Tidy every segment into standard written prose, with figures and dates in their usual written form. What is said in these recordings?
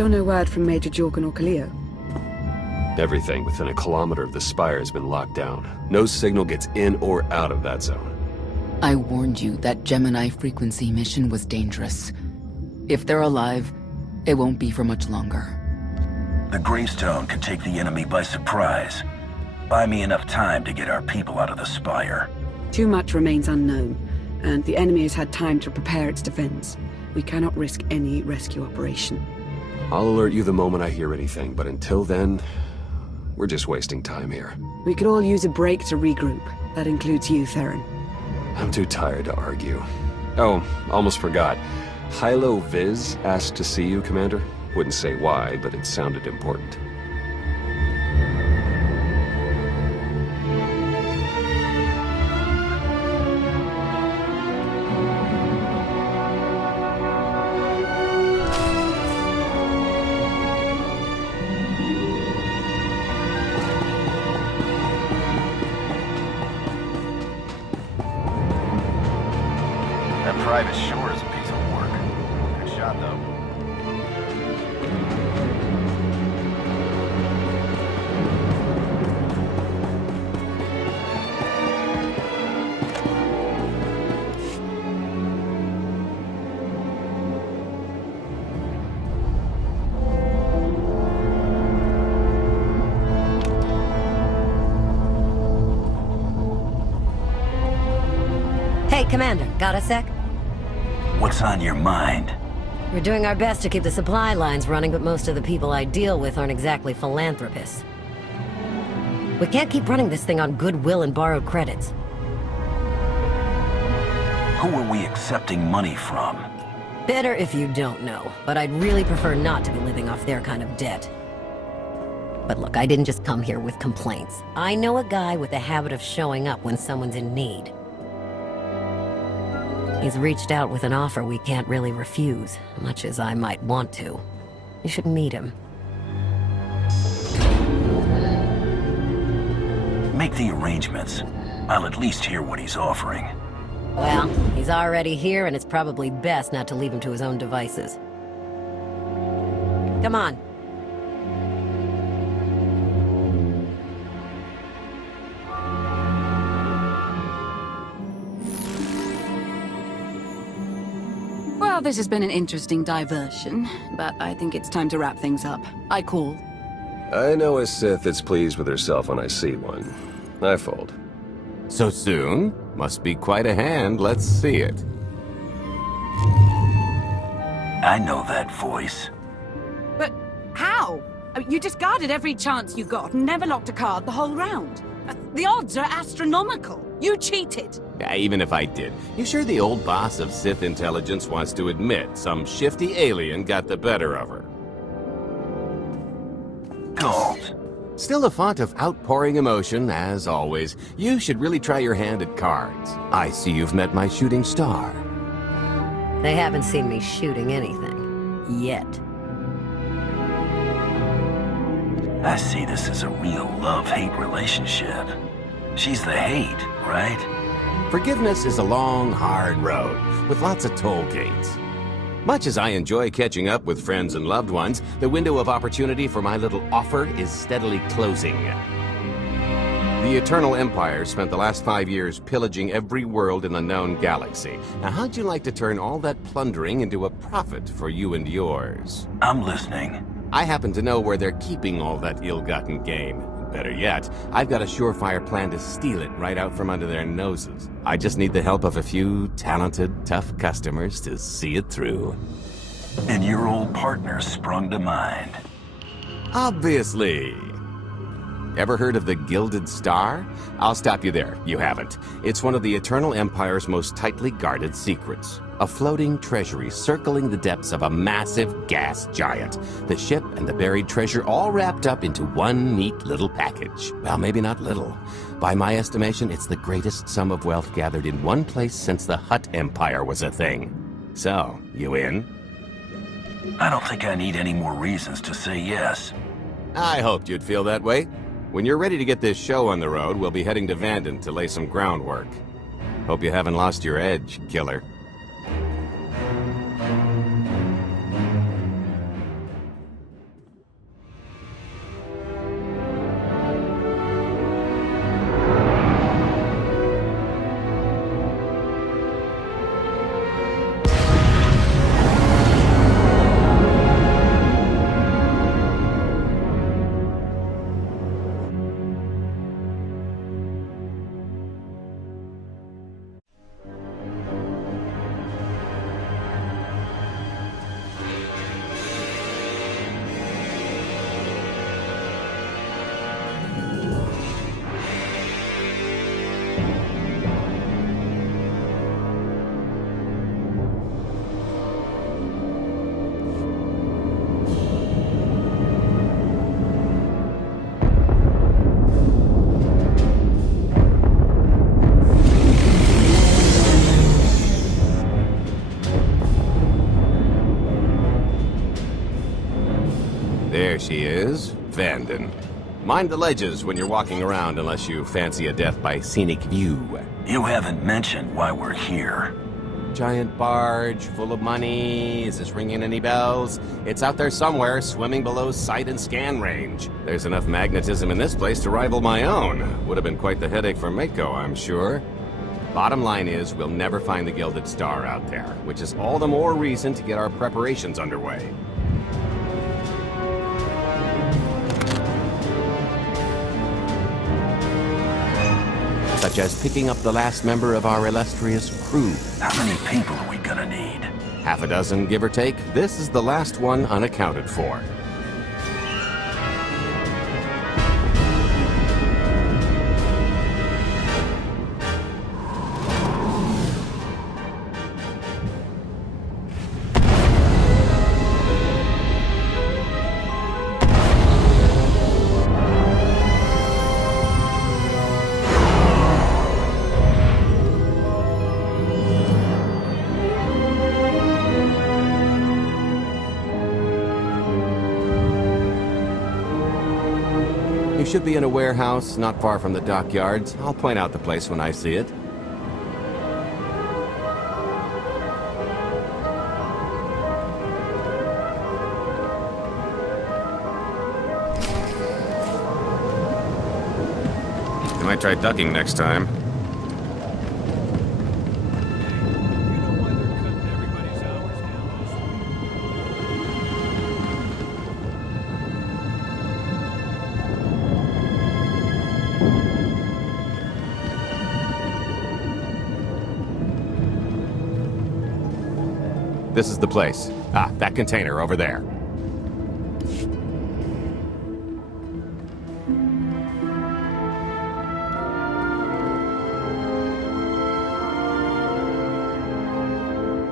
Still no word from Major Jorgen or Kaleo. Everything within a kilometer of the spire has been locked down. No signal gets in or out of that zone. I warned you that Gemini frequency mission was dangerous. If they're alive, it won't be for much longer. The gravestone could take the enemy by surprise. Buy me enough time to get our people out of the spire. Too much remains unknown, and the enemy has had time to prepare its defense. We cannot risk any rescue operation. I'll alert you the moment I hear anything, but until then, we're just wasting time here. We could all use a break to regroup. That includes you, Theron. I'm too tired to argue. Oh, almost forgot. Hylo Viz asked to see you, Commander. Wouldn't say why, but it sounded important. That private shore is a piece of work. Good shot, though. Hey, Commander, got a sec? What's on your mind? We're doing our best to keep the supply lines running, but most of the people I deal with aren't exactly philanthropists. We can't keep running this thing on goodwill and borrowed credits. Who are we accepting money from? Better if you don't know, but I'd really prefer not to be living off their kind of debt. But look, I didn't just come here with complaints. I know a guy with a habit of showing up when someone's in need. He's reached out with an offer we can't really refuse, much as I might want to. You should meet him. Make the arrangements. I'll at least hear what he's offering. Well, he's already here, and it's probably best not to leave him to his own devices. Come on. Well, this has been an interesting diversion, but I think it's time to wrap things up. I call. I know a Sith that's pleased with herself when I see one. I fold. So soon? Must be quite a hand. Let's see it. I know that voice. But how? You discarded every chance you got and never locked a card the whole round. The odds are astronomical. You cheated. Yeah, even if I did. You sure the old boss of Sith intelligence wants to admit some shifty alien got the better of her? Gold. Still a font of outpouring emotion, as always. You should really try your hand at cards. I see you've met my shooting star. They haven't seen me shooting anything. Yet. I see this as a real love-hate relationship. She's the hate, right? Forgiveness is a long, hard road, with lots of toll gates. Much as I enjoy catching up with friends and loved ones, the window of opportunity for my little offer is steadily closing. The Eternal Empire spent the last 5 years pillaging every world in the known galaxy. Now, how'd you like to turn all that plundering into a profit for you and yours? I'm listening. I happen to know where they're keeping all that ill-gotten gain. Better yet, I've got a surefire plan to steal it right out from under their noses. I just need the help of a few talented, tough customers to see it through. And your old partner sprung to mind. Obviously. Ever heard of the Gilded Star? I'll stop you there. You haven't. It's one of the Eternal Empire's most tightly guarded secrets. A floating treasury circling the depths of a massive gas giant. The ship and the buried treasure all wrapped up into one neat little package. Well, maybe not little. By my estimation, it's the greatest sum of wealth gathered in one place since the Hutt Empire was a thing. So, you in? I don't think I need any more reasons to say yes. I hoped you'd feel that way. When you're ready to get this show on the road, we'll be heading to Vanden to lay some groundwork. Hope you haven't lost your edge, killer. she is, Vanden. Mind the ledges when you're walking around unless you fancy a death by scenic view. You haven't mentioned why we're here. Giant barge, full of money. Is this ringing any bells? It's out there somewhere, swimming below sight and scan range. There's enough magnetism in this place to rival my own. Would have been quite the headache for Mako, I'm sure. Bottom line is, we'll never find the Gilded Star out there, which is all the more reason to get our preparations underway. Such as picking up the last member of our illustrious crew. How many people are we gonna need? Half a dozen, give or take. This is the last one unaccounted for. You should be in a warehouse, not far from the dockyards. I'll point out the place when I see it. I might try ducking next time. This is the place. Ah, that container over there.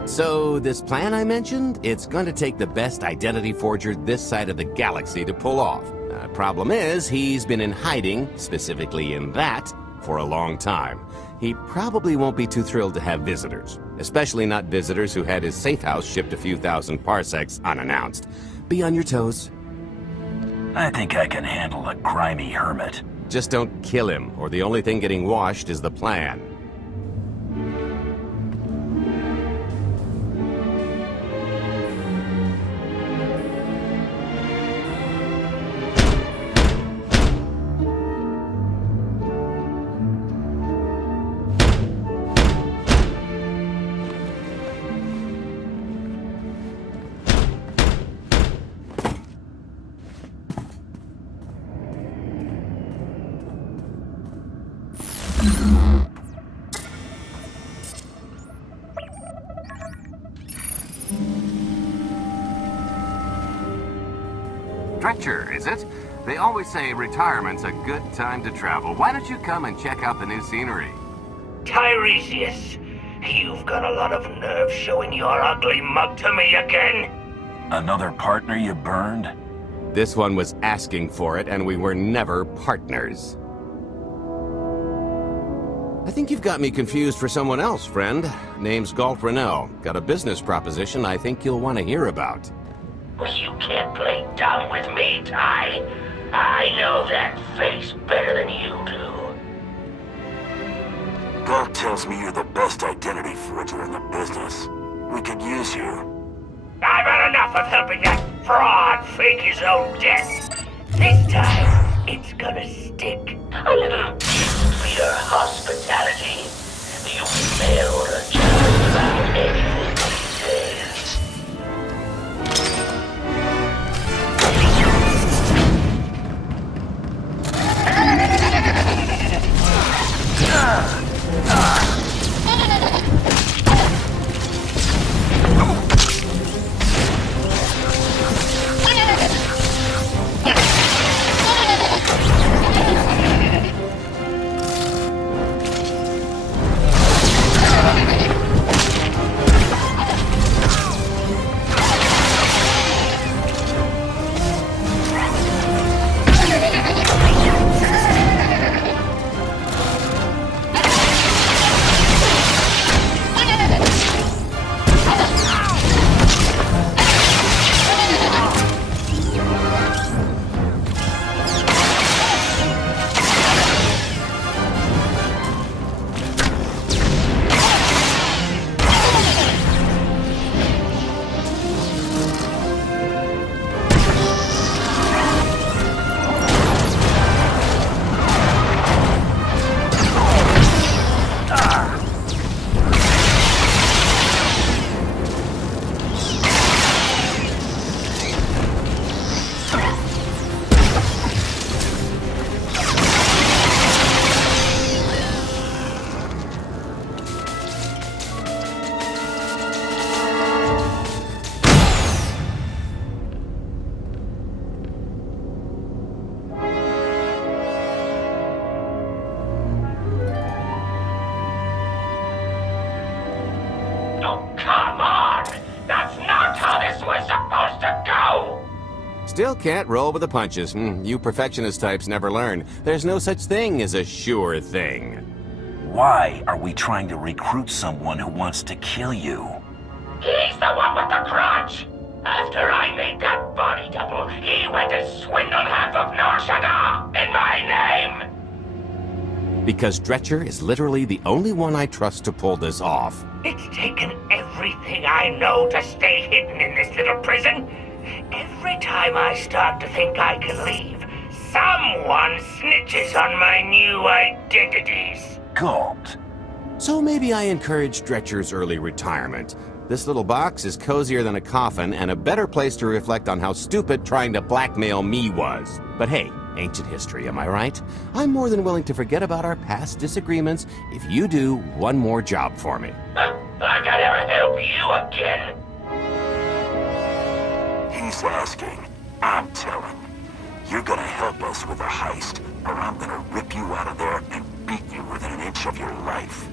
So, this plan I mentioned, it's going to take the best identity forger this side of the galaxy to pull off. Problem is, he's been in hiding, specifically in that, for a long time. He probably won't be too thrilled to have visitors, especially not visitors who had his safe house shipped a few thousand parsecs unannounced. Be on your toes. I think I can handle a grimy hermit. Just don't kill him, or the only thing getting washed is the plan. Stretcher, is it? They always say retirement's a good time to travel. Why don't you come and check out the new scenery? Tiresias, you've got a lot of nerve showing your ugly mug to me again. Another partner you burned? This one was asking for it, and we were never partners. I think you've got me confused for someone else, friend. Name's Galt Renell. Got a business proposition I think you'll want to hear about. Well, you can't play dumb with me, Ty. I know that face better than you do. Galt tells me you're the best identity forger in the business. We could use you. I've had enough of helping that fraud fake his own death. This time, it's gonna stick. A little gift for your hospitality. You failed a job without anything details. come on! That's not how this was supposed to go! Still can't roll with the punches. You perfectionist types never learn. There's no such thing as a sure thing. Why are we trying to recruit someone who wants to kill you? He's the one with the grudge! After I made that body double, he went and swindled half of Nar Shaddaa in my name! Because Dretcher is literally the only one I trust to pull this off. It's taken everything I know to stay hidden in this little prison. Every time I start to think I can leave, someone snitches on my new identities. Gulped. So maybe I encourage Dretcher's early retirement. This little box is cozier than a coffin and a better place to reflect on how stupid trying to blackmail me was. But hey, ancient history, am I right? I'm more than willing to forget about our past disagreements if you do one more job for me. I can never help you again. He's asking. I'm telling. You're gonna help us with a heist, or I'm gonna rip you out of there and beat you within an inch of your life.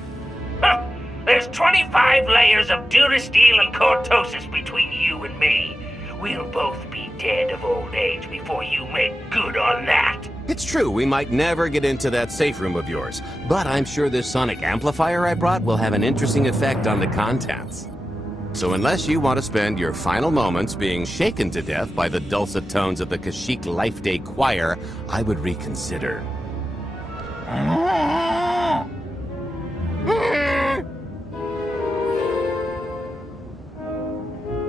Huh. There's 25 layers of durasteel and cortosis between you and me. We'll both be dead of old age before you make good on that. It's true, we might never get into that safe room of yours, but I'm sure this sonic amplifier I brought will have an interesting effect on the contents. So unless you want to spend your final moments being shaken to death by the dulcet tones of the Kashyyyk Life Day Choir, I would reconsider.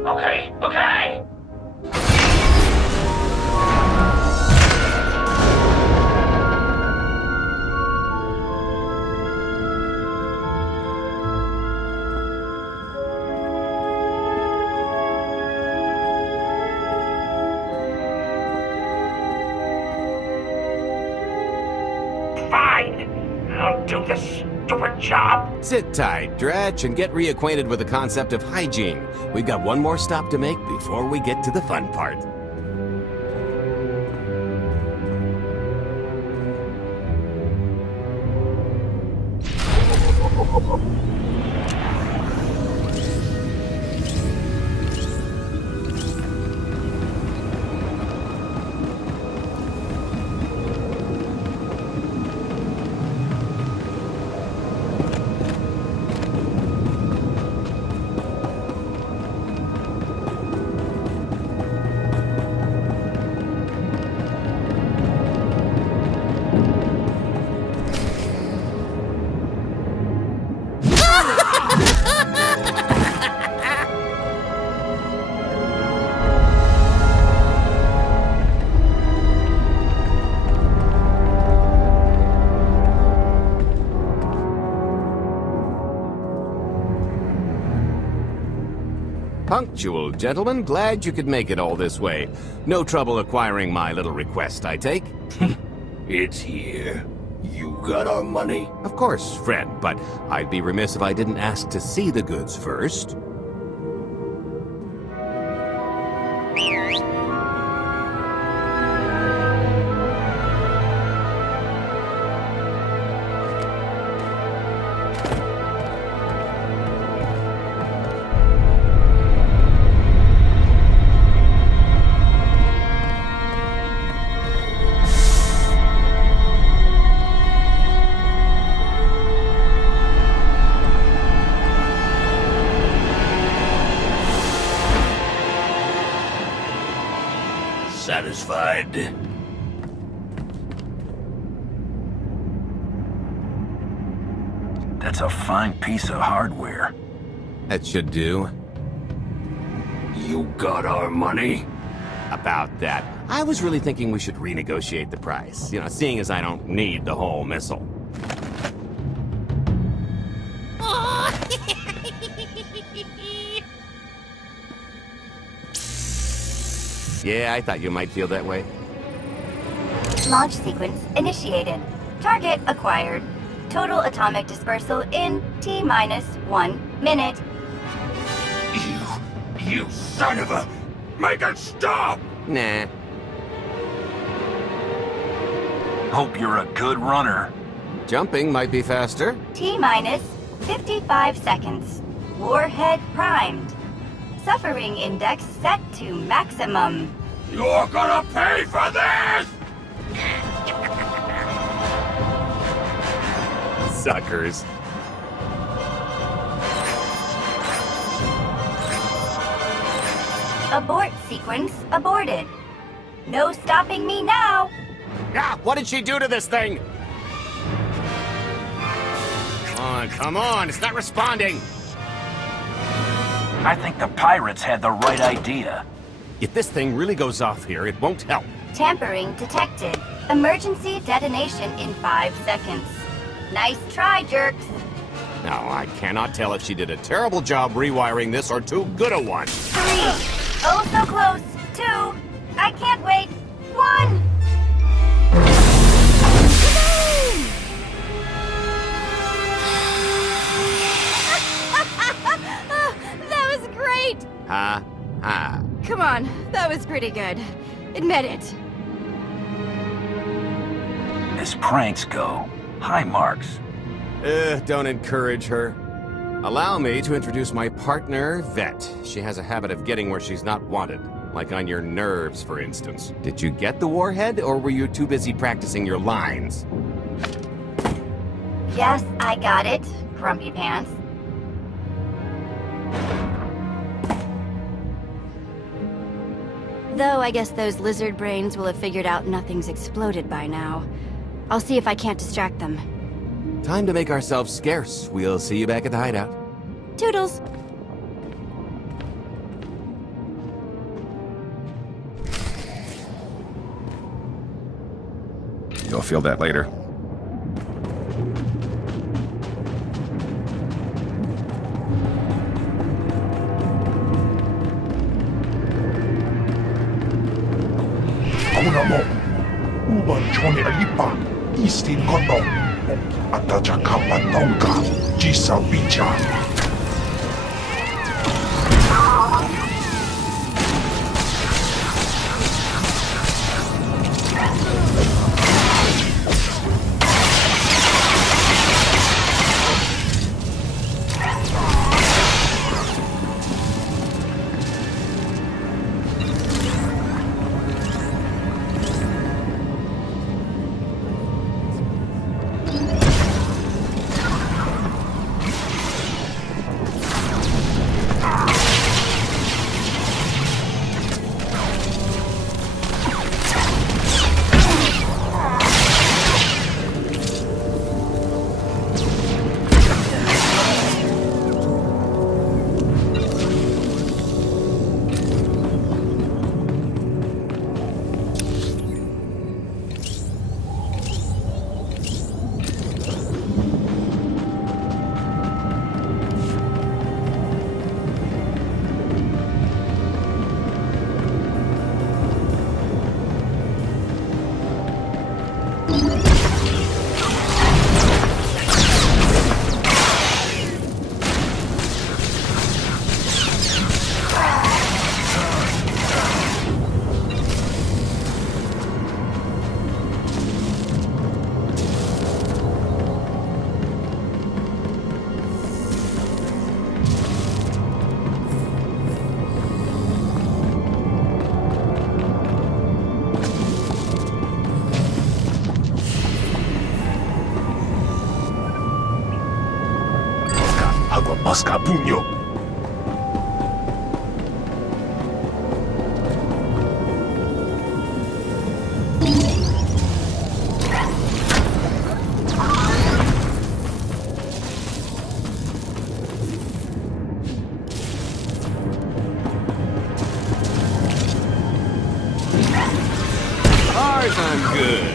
Okay. Fine. I'll do this stupid job. Sit tight, Dretch, and get reacquainted with the concept of hygiene. We've got one more stop to make before we get to the fun part. Punctual, gentlemen. Glad you could make it all this way. No trouble acquiring my little request, I take? It's here. You got our money? Of course, friend, but I'd be remiss if I didn't ask to see the goods first. Satisfied? That's a fine piece of hardware. That should do. You got our money? About that. I was really thinking we should renegotiate the price. You know, seeing as I don't need the whole missile. Yeah, I thought you might feel that way. Launch sequence initiated. Target acquired. Total atomic dispersal in T-minus 1 minute. You son of a... Make it stop! Nah. Hope you're a good runner. Jumping might be faster. T-minus 55 seconds. Warhead primed. Suffering index set to maximum. You're gonna pay for this! Suckers. Abort sequence aborted. No stopping me now. Ah, what did she do to this thing? Come on, it's not responding. I think the pirates had the right idea. If this thing really goes off here, it won't help. Tampering detected. Emergency detonation in 5 seconds. Nice try, jerks. Now, I cannot tell if she did a terrible job rewiring this or too good a one. 3. Oh, so close. 2. I can't wait. 1. That was great! Ha, ha. Come on, that was pretty good. Admit it. As pranks go, high marks. Don't encourage her. Allow me to introduce my partner, Vet. She has a habit of getting where she's not wanted. Like on your nerves, for instance. Did you get the warhead, or were you too busy practicing your lines? Yes, I got it, Grumpy Pants. Though I guess those lizard brains will have figured out nothing's exploded by now. I'll see if I can't distract them. Time to make ourselves scarce. We'll see you back at the hideout. Toodles! You'll feel that later. Mo, uban choni alipa, istin koto, ataja kapan tonga, jisa bicha. Pasca puño. Ours, I'm good.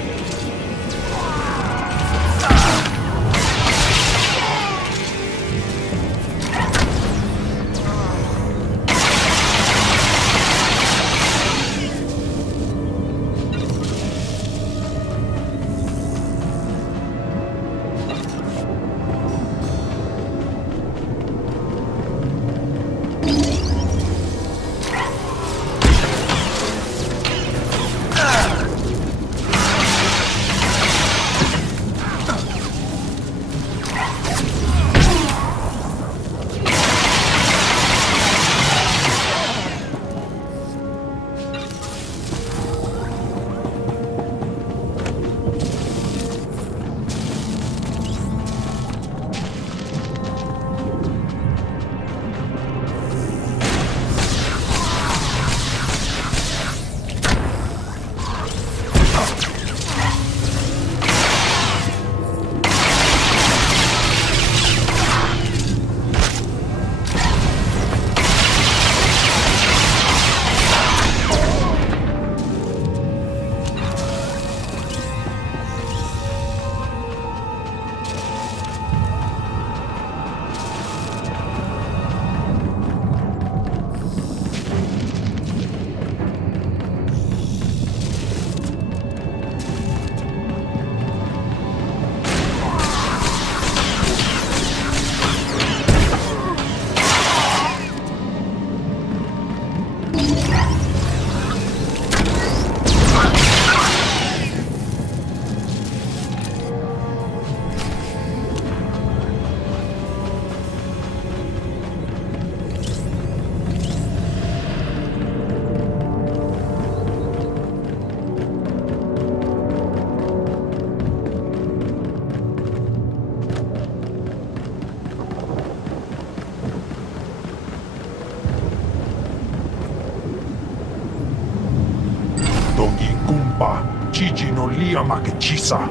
Gigi no liamake chisa.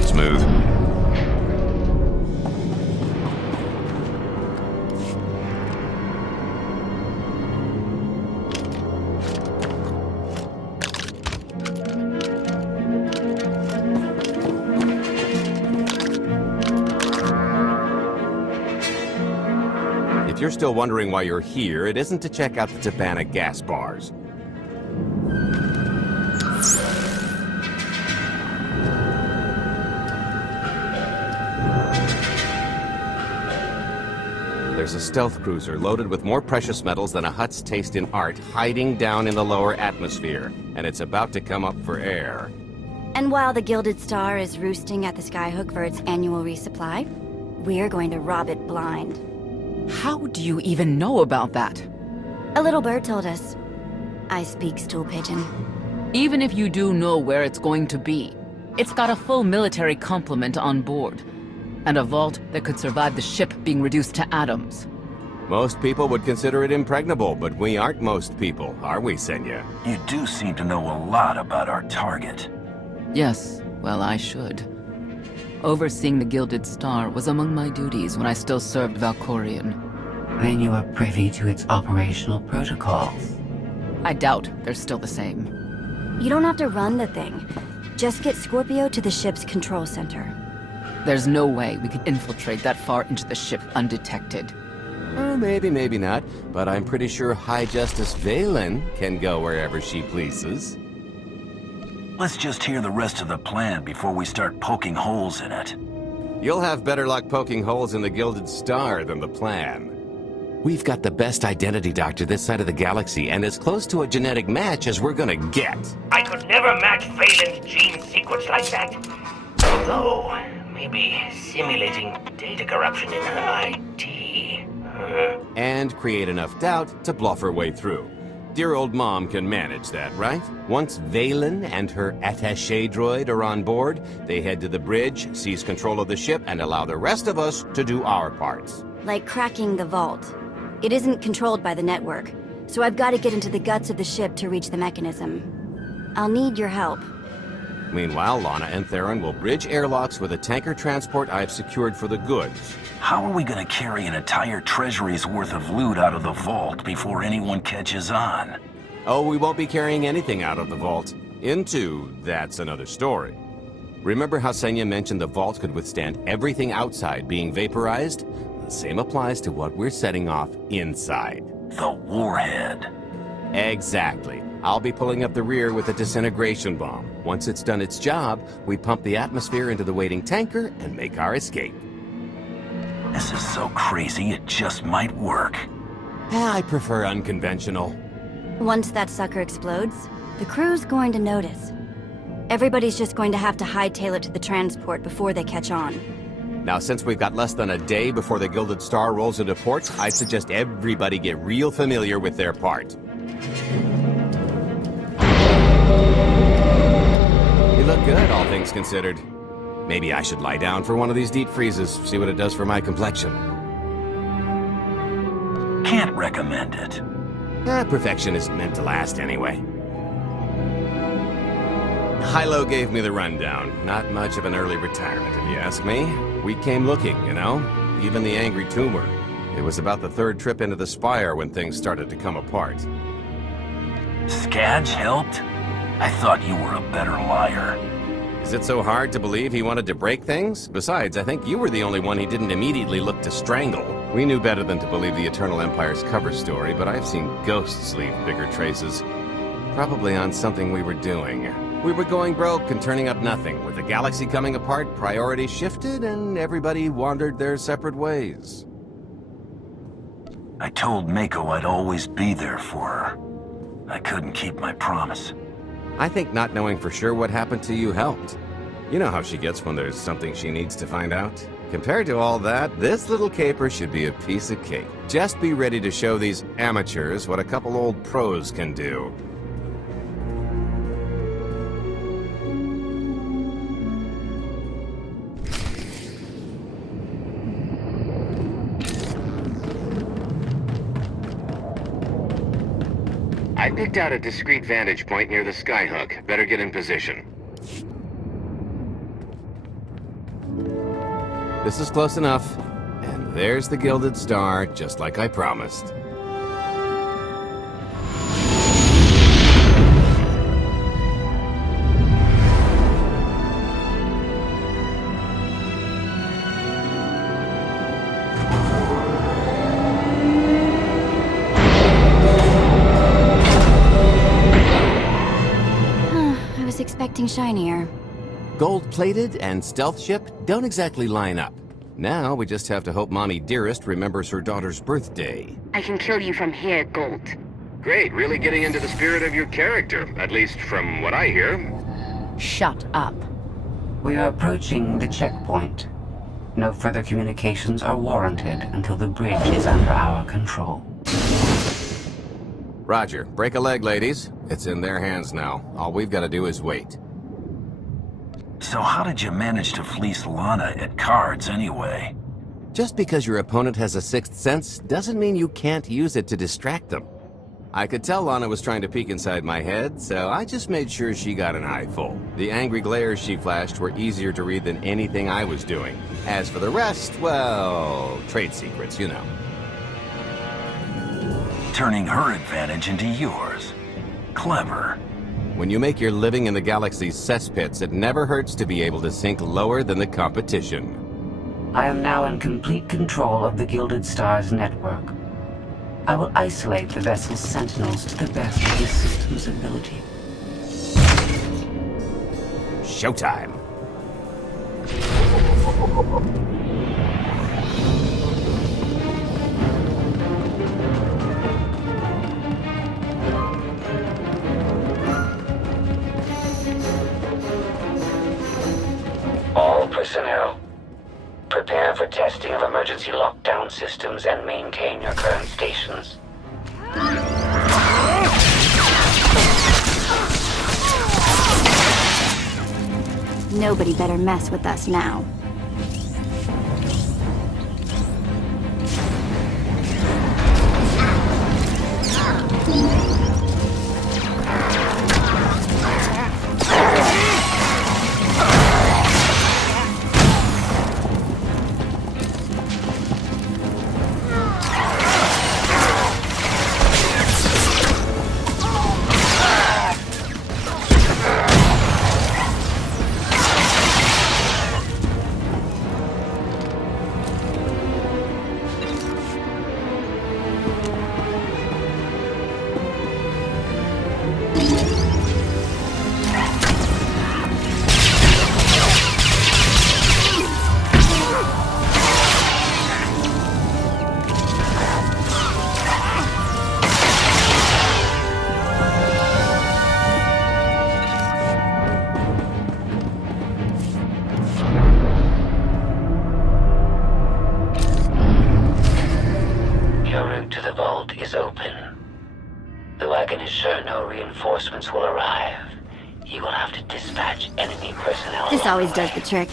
Smooth. If you're still wondering why you're here, it isn't to check out the Tabana gas bars. There's a stealth cruiser loaded with more precious metals than a Hutt's taste in art hiding down in the lower atmosphere, and it's about to come up for air. And while the Gilded Star is roosting at the Skyhook for its annual resupply, we're going to rob it blind. How do you even know about that? A little bird told us. I speak stool pigeon. Even if you do know where it's going to be, it's got a full military complement on board, and a vault that could survive the ship being reduced to atoms. Most people would consider it impregnable, but we aren't most people, are we, Senya? You do seem to know a lot about our target. Yes, well, I should. Overseeing the Gilded Star was among my duties when I still served Valkorion. Then you are privy to its operational protocols. I doubt they're still the same. You don't have to run the thing. Just get Scorpio to the ship's control center. There's no way we could infiltrate that far into the ship undetected. Maybe, maybe not, but I'm pretty sure High Justice Valen can go wherever she pleases. Let's just hear the rest of the plan before we start poking holes in it. You'll have better luck poking holes in the Gilded Star than the plan. We've got the best identity doctor this side of the galaxy, and as close to a genetic match as we're gonna get. I could never match Valen's gene sequence like that. Although, maybe simulating data corruption in her IT. And create enough doubt to bluff her way through. Dear old mom can manage that, right? Once Valen and her attaché droid are on board, they head to the bridge, seize control of the ship, and allow the rest of us to do our parts. Like cracking the vault. It isn't controlled by the network, so I've got to get into the guts of the ship to reach the mechanism. I'll need your help. Meanwhile, Lana and Theron will bridge airlocks with a tanker transport I've secured for the goods. How are we gonna carry an entire treasury's worth of loot out of the vault before anyone catches on? Oh, we won't be carrying anything out of the vault. That's another story. Remember how Senya mentioned the vault could withstand everything outside being vaporized? The same applies to what we're setting off inside. The warhead. Exactly. I'll be pulling up the rear with a disintegration bomb. Once it's done its job, we pump the atmosphere into the waiting tanker and make our escape. This is so crazy, it just might work. I prefer unconventional. Once that sucker explodes, the crew's going to notice. Everybody's just going to have to hightail it to the transport before they catch on. Now, since we've got less than a day before the Gilded Star rolls into port, I suggest everybody get real familiar with their part. You look good, all things considered. Maybe I should lie down for one of these deep freezes, see what it does for my complexion. Can't recommend it. Perfection isn't meant to last anyway. Hilo gave me the rundown. Not much of an early retirement, if you ask me. We came looking, you know? Even the angry tumor. It was about the third trip into the Spire when things started to come apart. Skadge helped? I thought you were a better liar. Is it so hard to believe he wanted to break things? Besides, I think you were the only one he didn't immediately look to strangle. We knew better than to believe the Eternal Empire's cover story, but I've seen ghosts leave bigger traces. Probably on something we were doing. We were going broke and turning up nothing. With the galaxy coming apart, priorities shifted and everybody wandered their separate ways. I told Mako I'd always be there for her. I couldn't keep my promise. I think not knowing for sure what happened to you helped. You know how she gets when there's something she needs to find out? Compared to all that, this little caper should be a piece of cake. Just be ready to show these amateurs what a couple old pros can do. I picked out a discreet vantage point near the skyhook. Better get in position. This is close enough. And there's the Gilded Star, just like I promised. I was expecting shinier. Gold-plated and stealth ship don't exactly line up. Now we just have to hope Mommy Dearest remembers her daughter's birthday. I can kill you from here, Gold. Great, really getting into the spirit of your character, at least from what I hear. Shut up. We are approaching the checkpoint. No further communications are warranted until the bridge is under our control. Roger. Break a leg, ladies. It's in their hands now. All we've got to do is wait. So how did you manage to fleece Lana at cards anyway? Just because your opponent has a sixth sense doesn't mean you can't use it to distract them. I could tell Lana was trying to peek inside my head, so I just made sure she got an eyeful. The angry glares she flashed were easier to read than anything I was doing. As for the rest, well, trade secrets, you know. Turning her advantage into yours. Clever. When you make your living in the galaxy's cesspits, it never hurts to be able to sink lower than the competition. I am now in complete control of the Gilded Star's network. I will isolate the vessel's sentinels to the best of the system's ability. Showtime! All personnel, prepare for testing of emergency lockdown systems and maintain your current stations. Nobody better mess with us now. Reinforcements will arrive. You will have to dispatch enemy personnel. This always does the trick.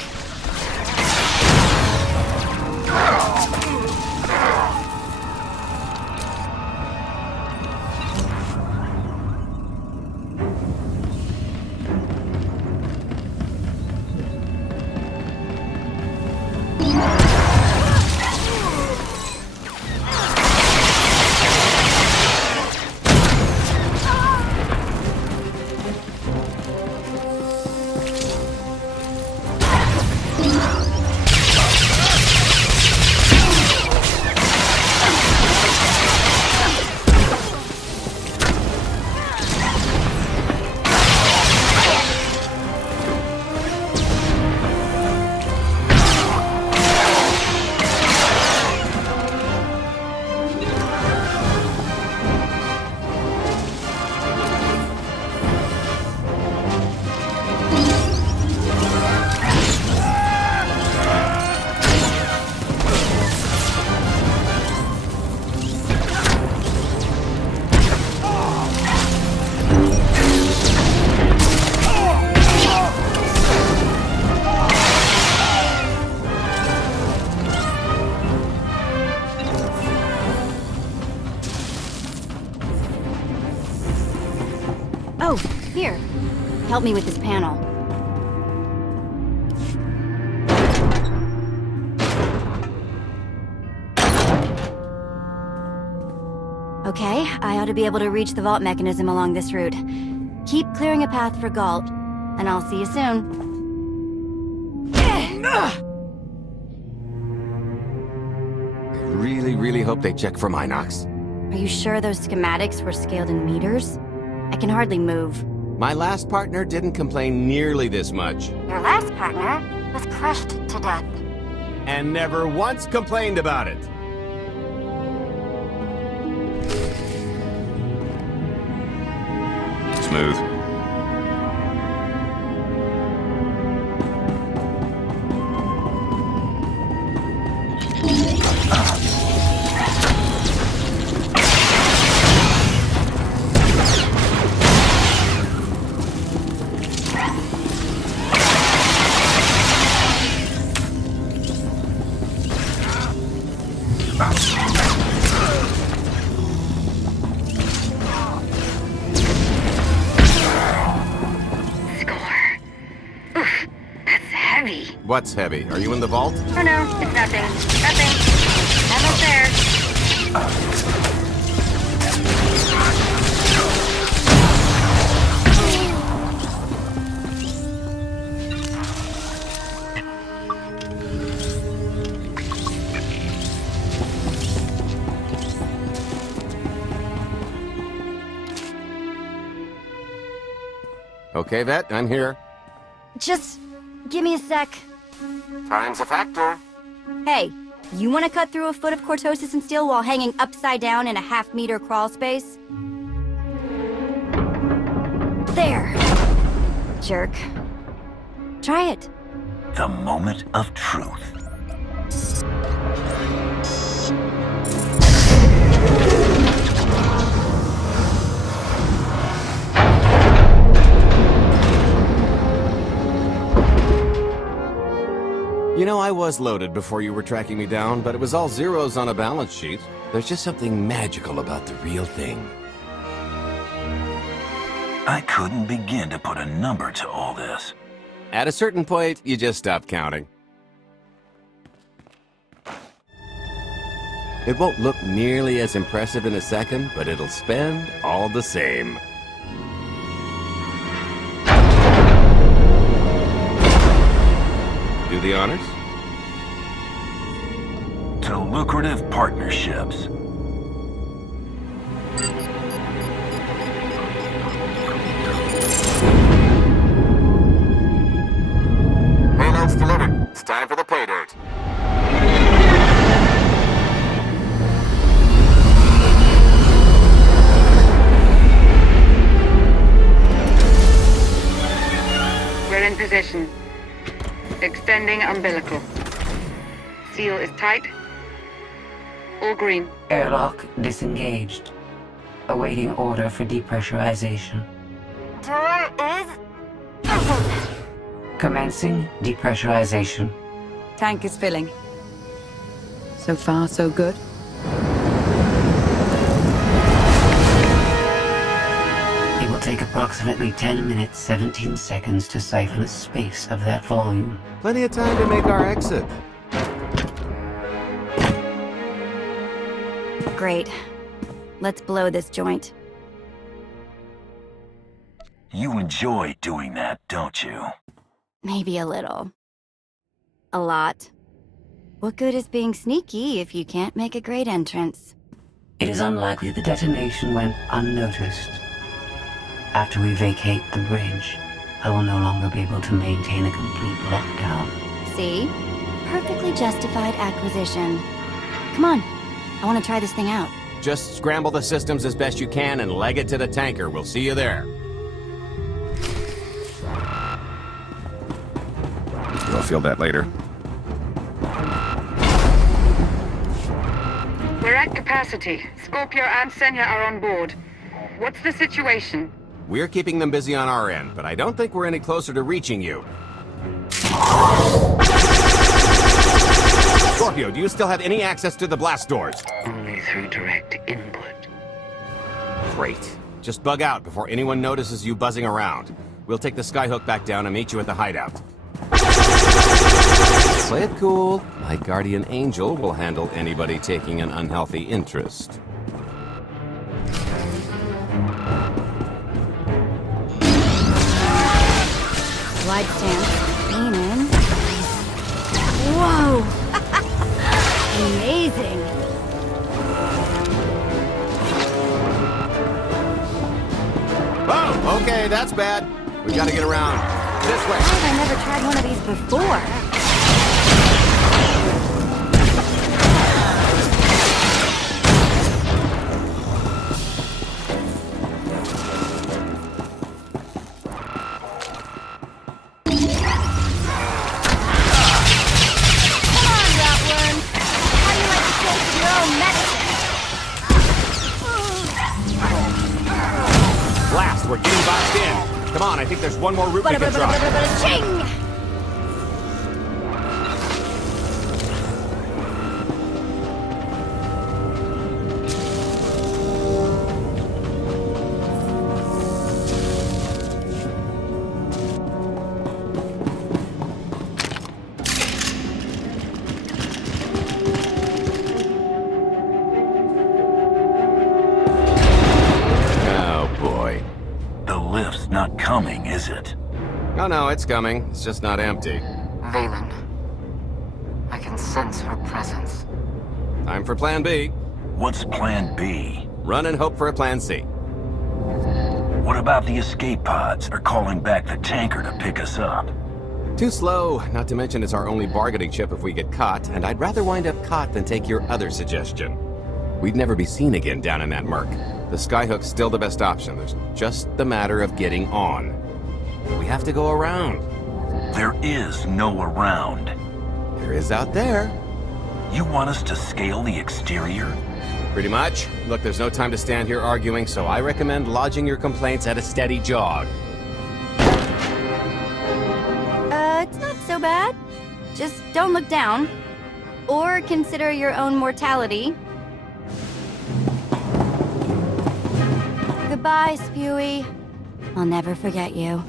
Oh, here. Help me with this panel. Okay, I ought to be able to reach the vault mechanism along this route. Keep clearing a path for Galt, and I'll see you soon. I really hope they check for Minox. Are you sure those schematics were scaled in meters? I can hardly move. My last partner didn't complain nearly this much. Your last partner was crushed to death. And never once complained about it. Smooth. What's heavy? Are you in the vault? Oh no, it's nothing. Nothing. Almost there. Okay, Vet, I'm here. Just give me a sec. Time's a factor. Hey, you want to cut through a foot of cortosis and steel while hanging upside down in a half-meter crawl space? There. Jerk. Try it. The moment of truth. You know, I was loaded before you were tracking me down, but it was all zeros on a balance sheet. There's just something magical about the real thing. I couldn't begin to put a number to all this. At a certain point, you just stop counting. It won't look nearly as impressive in a second, but it'll spend all the same. Do the honors? To lucrative partnerships. Payload's delivered. It's time for the pay dirt. We're in position. Extending umbilical. Seal is tight. All green. Airlock disengaged. Awaiting order for depressurization. Door is open. Commencing depressurization. Tank is filling. So far, so good. It will take approximately 10 minutes, 17 seconds to siphon a space of that volume. Plenty of time to make our exit. Great. Let's blow this joint. You enjoy doing that, don't you? Maybe a little. A lot. What good is being sneaky if you can't make a great entrance? It is unlikely the detonation went unnoticed. After we vacate the bridge, I will no longer be able to maintain a complete lockdown. See? Perfectly justified acquisition. Come on. I want to try this thing out. Just scramble the systems as best you can and leg it to the tanker. We'll see you there. You'll feel that later. We're at capacity. Scorpio and Senya are on board. What's the situation? We're keeping them busy on our end, but I don't think we're any closer to reaching you. Scorpio, do you still have any access to the blast doors? Only through direct input. Great. Just bug out before anyone notices you buzzing around. We'll take the skyhook back down and meet you at the hideout. Play it cool. My guardian angel will handle anybody taking an unhealthy interest. Light stand. Lean in. Whoa! Amazing! Oh, okay, that's bad. We gotta get around. This way. Why have I never tried one of these before? Blast, we're getting boxed in. Come on, I think there's one more route we can try. Ching! Not coming, is it? Oh no, it's coming. It's just not empty. Valen. I can sense her presence. Time for Plan B. What's Plan B? Run and hope for a Plan C. What about the escape pods, or calling back the tanker to pick us up? Too slow, not to mention it's our only bargaining chip if we get caught, and I'd rather wind up caught than take your other suggestion. We'd never be seen again down in that murk. The skyhook's still the best option. There's just the matter of getting on. We have to go around. There is no around. There is out there. You want us to scale the exterior? Pretty much. Look, there's no time to stand here arguing, so I recommend lodging your complaints at a steady jog. It's not so bad. Just don't look down. Or consider your own mortality. Goodbye, Spewy. I'll never forget you.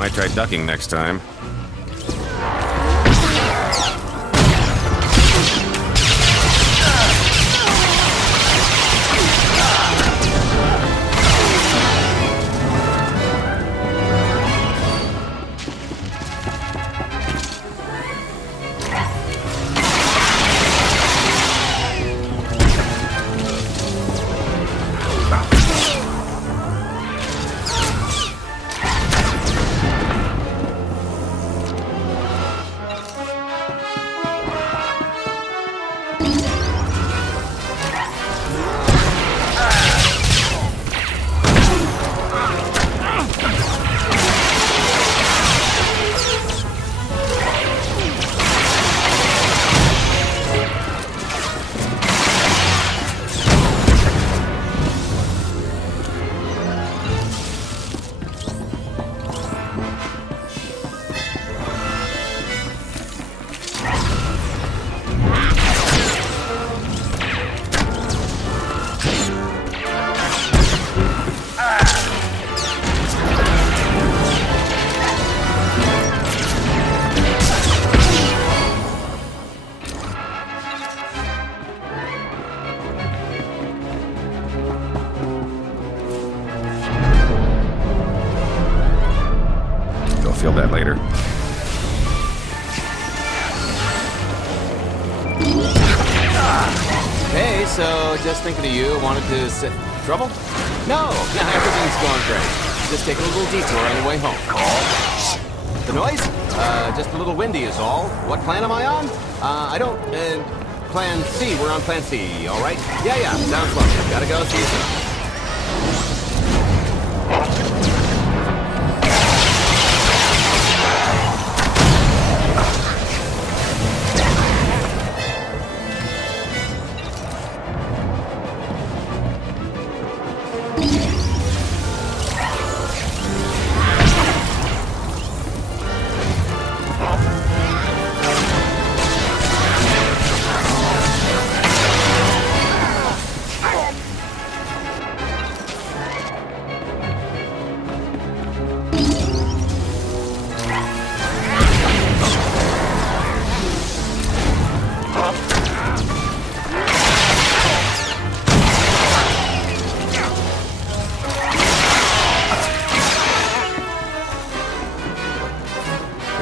Might try ducking next time. so just thinking of you, wanted to sit... Trouble? No, everything's going great. Just take a little detour on the way home. Call? The noise? Just a little windy is all. What plan am I on? I don't... Plan C. We're on Plan C, all right? Yeah, sounds lovely. Gotta go. See you soon.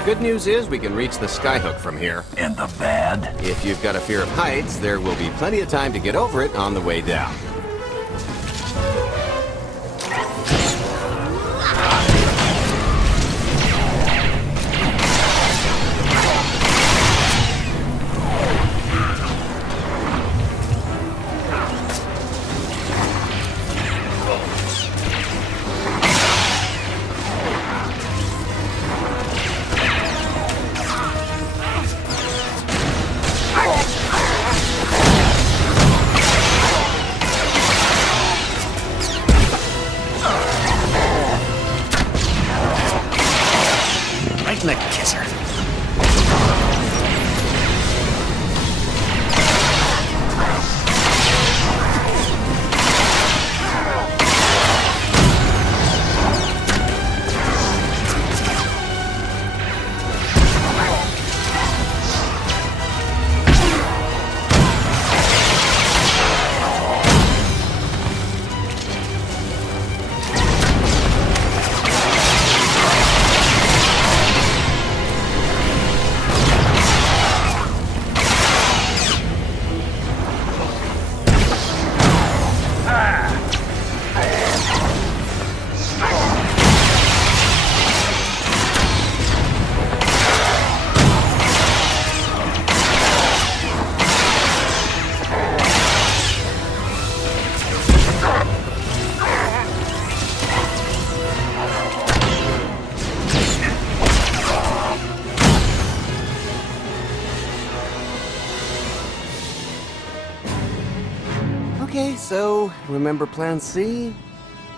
Good news is we can reach the skyhook from here. And the bad? If you've got a fear of heights, there will be plenty of time to get over it on the way down. Okay, so, remember Plan C?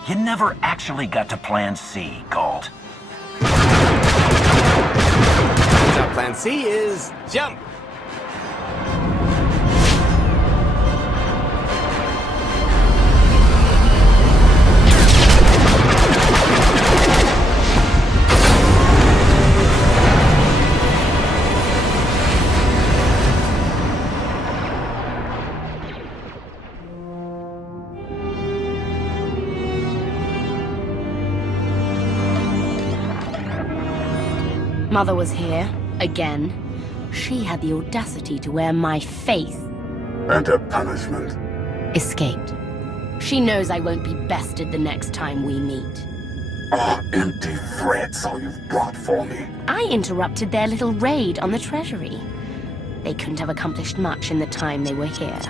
You never actually got to Plan C, Galt. So Plan C is jump! Mother was here, again. She had the audacity to wear my face. And her punishment? Escaped. She knows I won't be bested the next time we meet. Are empty threats all you've brought for me? I interrupted their little raid on the Treasury. They couldn't have accomplished much in the time they were here.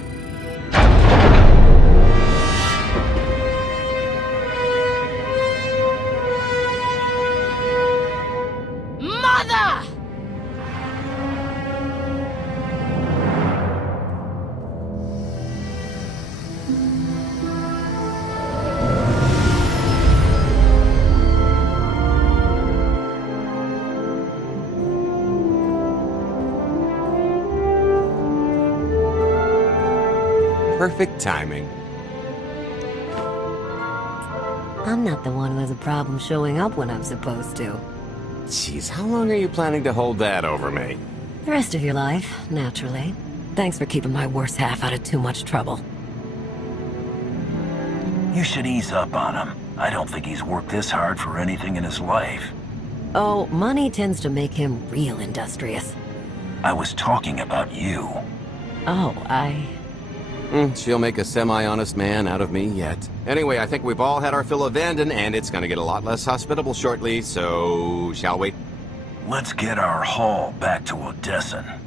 Perfect timing. I'm not the one who has a problem showing up when I'm supposed to. Jeez, how long are you planning to hold that over me? The rest of your life, naturally. Thanks for keeping my worse half out of too much trouble. You should ease up on him. I don't think he's worked this hard for anything in his life. Oh, money tends to make him real industrious. I was talking about you. Oh, She'll make a semi-honest man out of me yet. Anyway, I think we've all had our fill of Vanden, and it's gonna get a lot less hospitable shortly, so shall we? Let's get our haul back to Odessa.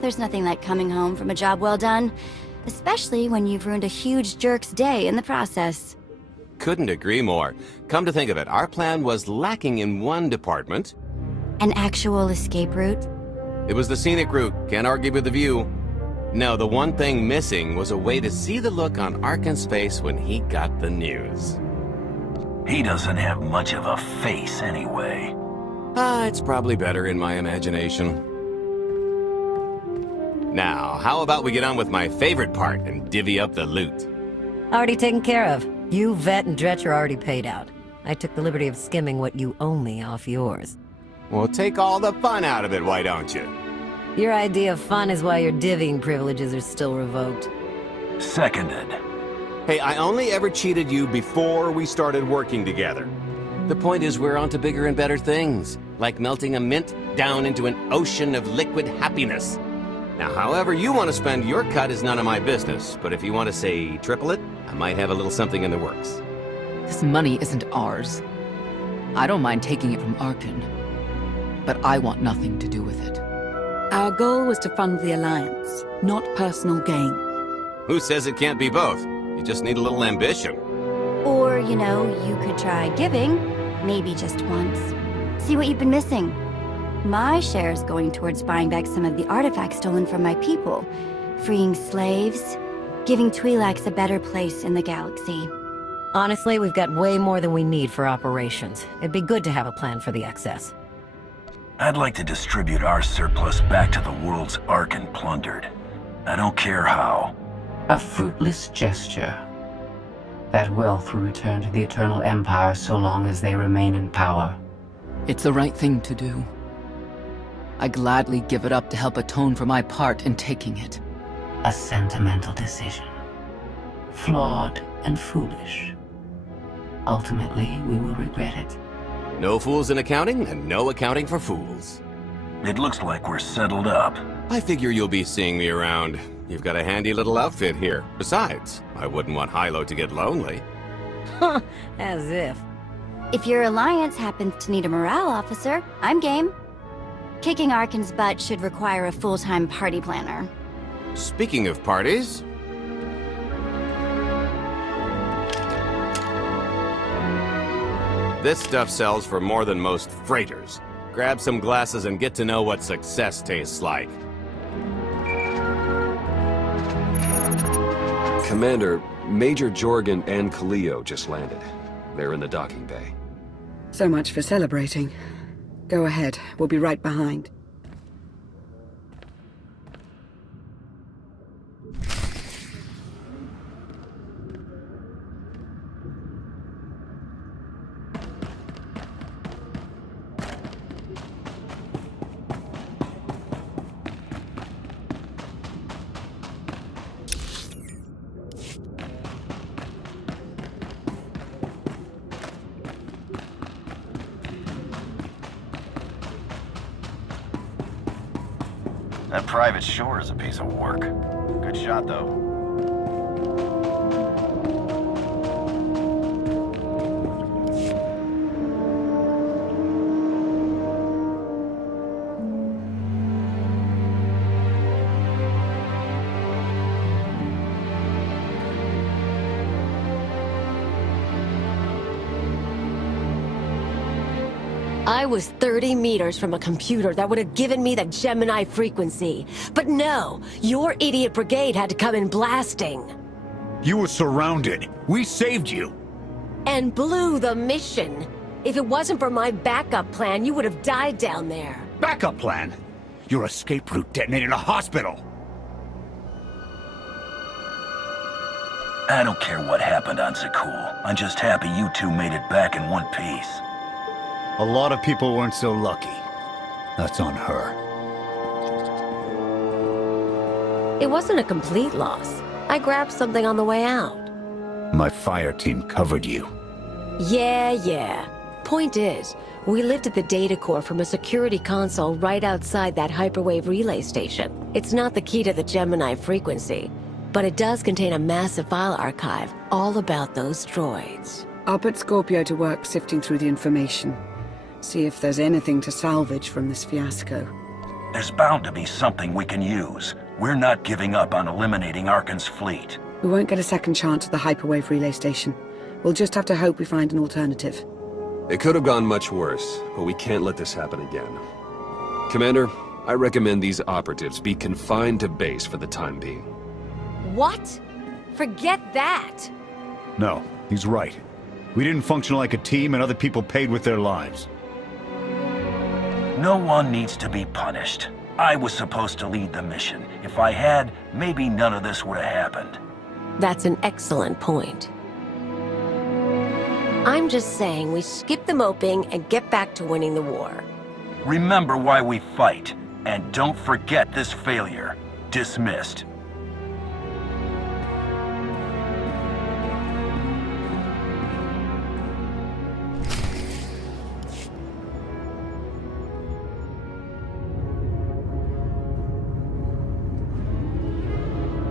There's nothing like coming home from a job well done, especially when you've ruined a huge jerk's day in the process. Couldn't agree more. Come to think of it, our plan was lacking in one department. An actual escape route? It was the scenic route, can't argue with the view. No, the one thing missing was a way to see the look on Arkan's face when he got the news. He doesn't have much of a face anyway. It's probably better in my imagination. Now, how about we get on with my favorite part and divvy up the loot? Already taken care of. You, Vet, and Dretch are already paid out. I took the liberty of skimming what you owe me off yours. Well, take all the fun out of it, why don't you? Your idea of fun is why your divvying privileges are still revoked. Seconded. Hey, I only ever cheated you before we started working together. The point is we're on to bigger and better things, like melting a mint down into an ocean of liquid happiness. Now, however you want to spend your cut is none of my business, but if you want to, say, triple it, I might have a little something in the works. This money isn't ours. I don't mind taking it from Arkan, but I want nothing to do with it. Our goal was to fund the Alliance, not personal gain. Who says it can't be both? You just need a little ambition. Or, you know, you could try giving, maybe just once. See what you've been missing. My share's going towards buying back some of the artifacts stolen from my people, freeing slaves, giving Twi'leks a better place in the galaxy. Honestly, we've got way more than we need for operations. It'd be good to have a plan for the excess. I'd like to distribute our surplus back to the world's Arkan plundered. I don't care how. A fruitless gesture. That wealth will return to the Eternal Empire so long as they remain in power. It's the right thing to do. I gladly give it up to help atone for my part in taking it. A sentimental decision. Flawed and foolish. Ultimately, we will regret it. No fools in accounting, and no accounting for fools. It looks like we're settled up. I figure you'll be seeing me around. You've got a handy little outfit here. Besides, I wouldn't want Hilo to get lonely. Huh, as if. If your Alliance happens to need a morale officer, I'm game. Kicking Arkan's butt should require a full-time party planner. Speaking of parties... This stuff sells for more than most freighters. Grab some glasses and get to know what success tastes like. Commander, Major Jorgen and Kaleo just landed. They're in the docking bay. So much for celebrating. Go ahead, we'll be right behind. That private shore is a piece of work. Good shot, though. I was 30 meters from a computer that would have given me the Gemini frequency. But no, your idiot brigade had to come in blasting. You were surrounded. We saved you. And blew the mission. If it wasn't for my backup plan, you would have died down there. Backup plan? Your escape route detonated a hospital. I don't care what happened on Zakuul. I'm just happy you two made it back in one piece. A lot of people weren't so lucky. That's on her. It wasn't a complete loss. I grabbed something on the way out. My fire team covered you. Yeah. Point is, we lifted the data core from a security console right outside that hyperwave relay station. It's not the key to the Gemini frequency, but it does contain a massive file archive all about those droids. I'll put Scorpio to work sifting through the information. See if there's anything to salvage from this fiasco. There's bound to be something we can use. We're not giving up on eliminating Arkan's fleet. We won't get a second chance at the hyperwave relay station. We'll just have to hope we find an alternative. It could have gone much worse, but we can't let this happen again. Commander, I recommend these operatives be confined to base for the time being. What? Forget that! No, he's right. We didn't function like a team and other people paid with their lives. No one needs to be punished. I was supposed to lead the mission. If I had, maybe none of this would have happened. That's an excellent point. I'm just saying we skip the moping and get back to winning the war. Remember why we fight, and don't forget this failure. Dismissed.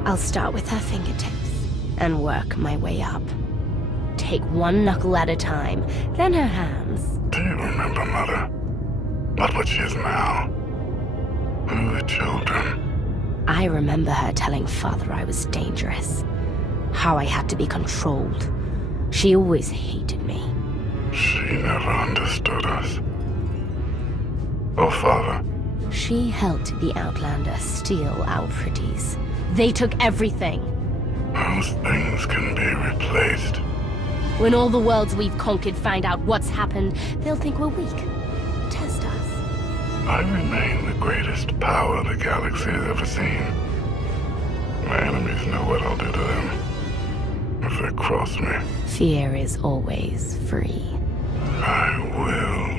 I'll start with her fingertips and work my way up. Take one knuckle at a time, then her hands. Do you remember, Mother? Not what she is now. We were children. I remember her telling Father I was dangerous. How I had to be controlled. She always hated me. She never understood us. Oh, Father. She helped the Outlander steal our pretties. They took everything. Those things can be replaced. When all the worlds we've conquered find out what's happened, they'll think we're weak. Test us. I remain the greatest power the galaxy has ever seen. My enemies know what I'll do to them if they cross me. Fear is always free. I will